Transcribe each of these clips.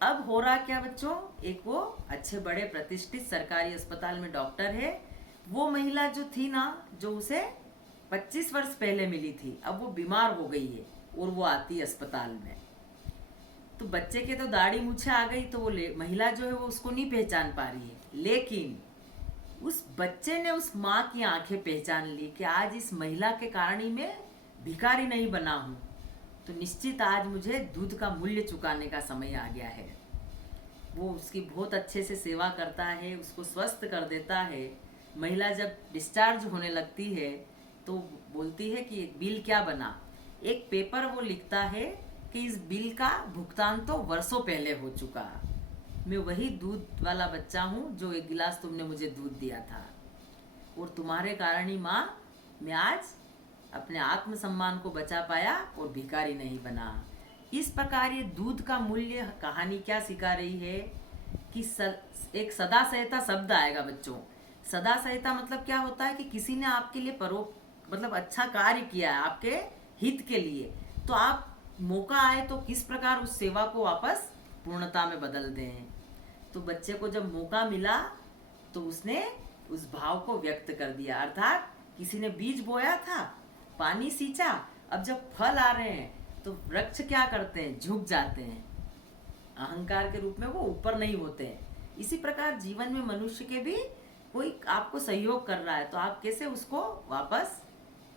अब हो रहा क्या बच्चों, एक वो अच्छे बड़े प्रतिष्ठित सरकारी अस्पताल में डॉक्टर है। वो महिला जो थी ना, जो उसे 25 वर्ष पहले मिली थी, अब वो बीमार हो गई है और वो आती है अस्पताल में। तो बच्चे के तो दाढ़ी मूछे आ गई, तो वो महिला जो है वो उसको नहीं पहचान पा रही है, लेकिन उस बच्चे ने उस माँ की आंखें पहचान ली कि आज इस महिला के कारण ही मैं भिखारी नहीं बना हूँ, तो निश्चित आज मुझे दूध का मूल्य चुकाने का समय आ गया है। वो उसकी बहुत अच्छे से सेवा करता है, उसको स्वस्थ कर देता है। महिला जब डिस्चार्ज होने लगती है तो बोलती है कि बिल क्या बना। एक पेपर वो लिखता है कि इस बिल का भुगतान तो वर्षों पहले हो चुका, मैं वही दूध वाला बच्चा हूँ जो एक गिलास तुमने मुझे दूध दिया था, और तुम्हारे कारण ही माँ मैं आज अपने आत्मसम्मान को बचा पाया और भिखारी नहीं बना। इस प्रकार ये दूध का मूल्य कहानी क्या सिखा रही है कि एक सदा सहता शब्द आएगा बच्चों। सदा सहता मतलब क्या होता है कि किसी ने आपके लिए मतलब अच्छा कार्य किया है आपके हित के लिए, तो आप मौका आए तो किस प्रकार उस सेवा को वापस पूर्णता में बदल दें। तो बच्चे को जब मौका मिला तो उसने उस भाव को व्यक्त कर दिया, अर्थात किसी ने बीज बोया था, पानी सींचा, अब जब फल आ रहे हैं तो वृक्ष क्या करते हैं, झुक जाते हैं, अहंकार के रूप में वो ऊपर नहीं होते हैं। इसी प्रकार जीवन में मनुष्य के भी कोई आपको सहयोग कर रहा है तो आप कैसे उसको वापस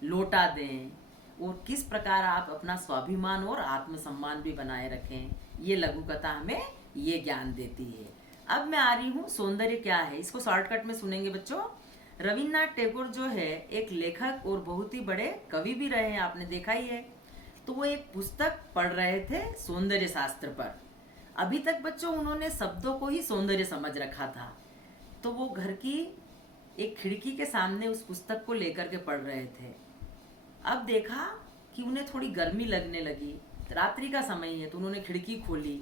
लौटा दें, और किस प्रकार आप अपना स्वाभिमान और आत्मसम्मान भी बनाए रखें, ये लघु कथा हमें ये ज्ञान देती है। अब मैं आ रही हूँ सौंदर्य क्या है, इसको शॉर्टकट में सुनेंगे बच्चों। रविन्द्रनाथ टैगोर जो है एक लेखक और बहुत ही बड़े कवि भी रहे हैं, आपने देखा ही है। तो वो एक पुस्तक पढ़ रहे थे सौंदर्य शास्त्र पर। अभी तक बच्चों उन्होंने शब्दों को ही सौंदर्य समझ रखा था। तो वो घर की एक खिड़की के सामने उस पुस्तक को लेकर के पढ़ रहे थे। अब देखा कि उन्हें थोड़ी गर्मी लगने लगी, रात्रि का समय है, तो उन्होंने खिड़की खोली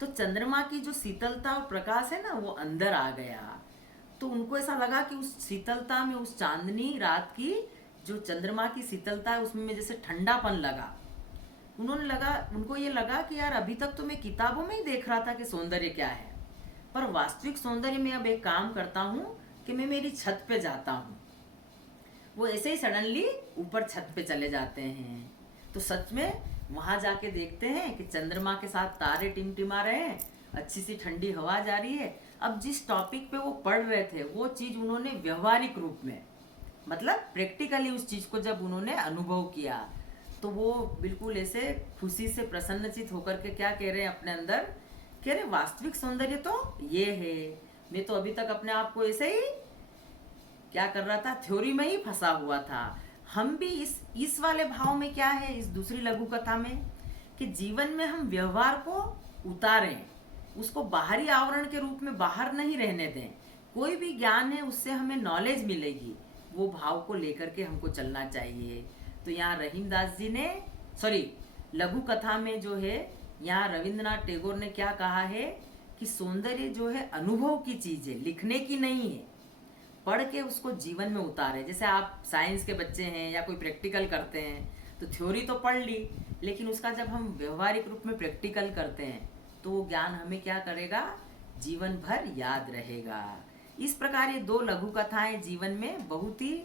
तो चंद्रमा की जो शीतलता और प्रकाश है ना वो अंदर आ गया। तो उनको ऐसा लगा कि उस शीतलता में, उस चांदनी रात की जो चंद्रमा की शीतलता है उसमें जैसे ठंडापन लगा। उनको ये लगा कि यार अभी तक तो मैं किताबों में ही देख रहा था कि सौंदर्य क्या है, पर वास्तविक सौंदर्य में अब एक काम करता हूँ कि मैं मेरी छत पे जाता हूँ। वो ऐसे ही सडनली ऊपर छत पे चले जाते हैं, तो सच में वहां जाके देखते हैं कि चंद्रमा के साथ तारे टिमटिमा रहे हैं, अच्छी सी ठंडी हवा जा रही है। अब जिस टॉपिक पे वो पढ़ रहे थे वो चीज उन्होंने व्यवहारिक रूप में, मतलब प्रैक्टिकली उस चीज को जब उन्होंने अनुभव किया, तो वो बिल्कुल ऐसे खुशी से प्रसन्नचित होकर के क्या कह रहे हैं अपने अंदर, कह रहे वास्तविक सौंदर्य तो ये है। मैं तो अभी तक अपने आप को ऐसे ही क्या कर रहा था, थ्योरी में ही फंसा हुआ था। हम भी इस वाले भाव में क्या है इस दूसरी लघु कथा में, कि जीवन में हम व्यवहार को उतारें, उसको बाहरी आवरण के रूप में बाहर नहीं रहने दें। कोई भी ज्ञान है उससे हमें नॉलेज मिलेगी, वो भाव को लेकर के हमको चलना चाहिए। तो यहाँ रहीमदास जी ने, सॉरी, लघु कथा में जो है यहाँ रविंद्रनाथ टैगोर ने क्या कहा है कि सौंदर्य जो है अनुभव की चीज है, लिखने की नहीं है। पढ़ के उसको जीवन में उतारे। जैसे आप साइंस के बच्चे हैं या कोई प्रैक्टिकल करते हैं तो थ्योरी तो पढ़ ली, लेकिन उसका जब हम व्यवहारिक रूप में प्रैक्टिकल करते हैं तो वो ज्ञान हमें क्या करेगा, जीवन भर याद रहेगा। इस प्रकार ये दो लघु कथाएं जीवन में बहुत ही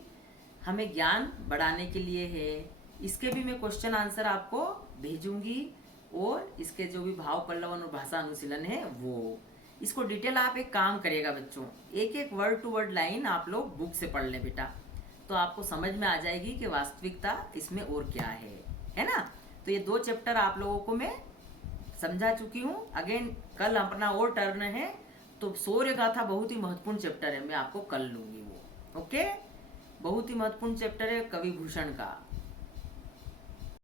हमें ज्ञान बढ़ाने के लिए है। इसके भी मैं क्वेश्चन आंसर आपको भेजूंगी, और इसके जो भी भाव पल्लवन और भाषा अनुशीलन है वो, इसको डिटेल आप एक काम करिएगा बच्चों, एक एक वर्ड टू वर्ड लाइन आप लोग बुक से पढ़ ले बेटा, तो आपको समझ में आ जाएगी कि वास्तविकता इसमें और क्या है ना। तो ये दो चैप्टर आप लोगों को मैं समझा चुकी हूँ। अगेन कल अपना और टर्न है, तो सूर्य गाथा बहुत ही महत्वपूर्ण चैप्टर है, मैं आपको कल लूंगी वो। ओके, बहुत ही महत्वपूर्ण चैप्टर है कवि भूषण का।